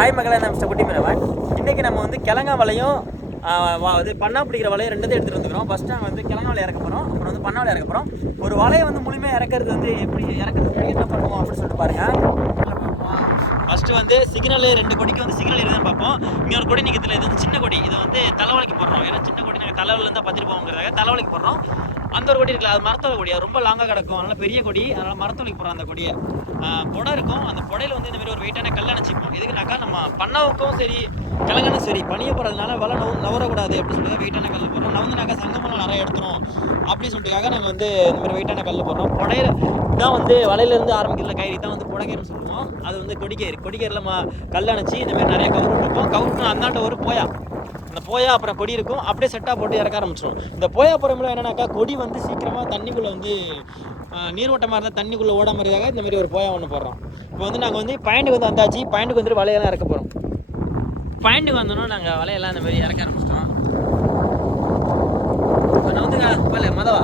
Hi மகளே, நான் mister குட்டி மீனவன். இன்றைக்கி நம்ம வந்து கிழங்கா வலையும் இது பண்ணா பிடிக்கிற வலையும் ரெண்டு எடுத்துகிட்டு வந்துக்கிறோம். ஃபஸ்ட்டு நாங்கள் வந்து கிழங்கா வலை இறக்க போகிறோம், அப்புறம் வந்து பண்ணா வலை இறக்க போகிறோம். ஒரு வலையை வந்து முழுமையாக இறக்கிறது வந்து எப்படி இறக்கிறதுக்கு என்ன பண்ணுவோம் அப்படின்னு சொல்லிட்டு பாருங்கள். ஃபஸ்ட்டு வந்து சிக்னல் 2 கொடிக்கு வந்து சிக்னல் இருக்குதுன்னு பார்ப்போம். இன்னொரு கொடி நிற்கிறதுல இது வந்து சின்ன கொடி, இது வந்து தலைவலிக்கு போடுறோம். ஏன்னா சின்ன கொடி நாங்கள் தலைவலிருந்து பத்திட்டு போவோங்கிறதாக தலைவலிக்கு போடுறோம். அந்த ஒரு கொடி இருக்குல்ல, அது மரத்தோட கொடி, அது ரொம்ப லாங்காக கிடக்கும், அதனால் பெரிய கொடி, அதனால் மரத்தொலைக்கு போடுறோம். அந்த கொடியை புடை இருக்கும், அந்த புடையில வந்து இந்தமாதிரி ஒரு வெயிட்டான கல் அணைச்சிப்போம். எதுக்குனாக்கா நம்ம பண்ணாவுக்கும் சரி கிழங்கனும் சரி பனியை போடுறதுனால வலை நவரக்கூடாது அப்படின்னு சொல்லிட்டு வெயிட்டான கல் போடுறோம். நவந்துனாக்கா சங்கமெல்லாம் நிறைய எடுத்துரும் அப்படின்னு சொல்லிட்டுக்காக நாங்கள் வந்து இந்த மாதிரி வெயிட்டான கல் போடுறோம். புடையில தான் வந்து வலையிலேருந்து ஆரம்பிக்கிற கயிறு தான் வந்து புடகேர்னு சொல்லுவோம். அது வந்து கொடிக்கயிறில் கல் அணைச்சி இந்தமாதிரி நிறைய கவுரு இருக்கும். கவுருக்கு அந்தாண்ட ஒரு போயா, அந்த போயா அப்புறம் கொடி இருக்கும், அப்படியே செட்டாக போட்டு இறக்க ஆரம்பிச்சிடும். இந்த போயா போகிறோம்ல என்னன்னாக்கா கொடி வந்து சீக்கிரமாக தண்ணிக்குள்ளே வந்து நீர்வட்டமாக இருந்தால் தண்ணிக்குள்ளே ஓட மாதிரியாக இந்த மாதிரி ஒரு போயா ஒன்று போடுறோம். இப்போ வந்து நாங்கள் வந்து பாயிண்ட்டுக்கு வந்து வந்தாச்சு, பாயிண்ட்டுக்கு வந்துட்டு வலையெல்லாம் இறக்க போகிறோம். பாயிண்ட்டுக்கு வந்தோன்னா நாங்கள் வலையெல்லாம் இந்த மாதிரி இறக்க ஆரம்பிச்சிட்டோம். இப்போ நான் வந்து மதவா